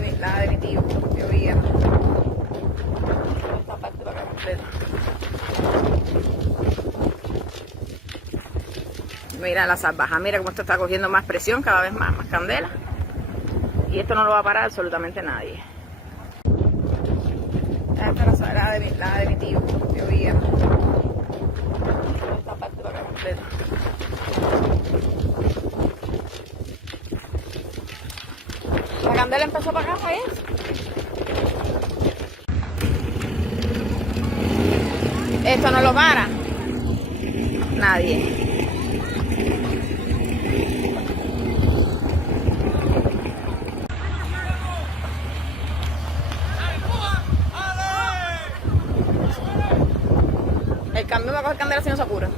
la de mi tío, que oía. Esta parte para acá completa. Mira la salvaja, mira cómo esto está cogiendo más presión, cada vez más candela. Y esto no lo va a parar absolutamente nadie. Esta es la de mi tío, que oía. Esta parte para acá completa. La candela empezó para acá, ¿eh? Esto no lo para nadie. El camión va a coger candela si no se apura.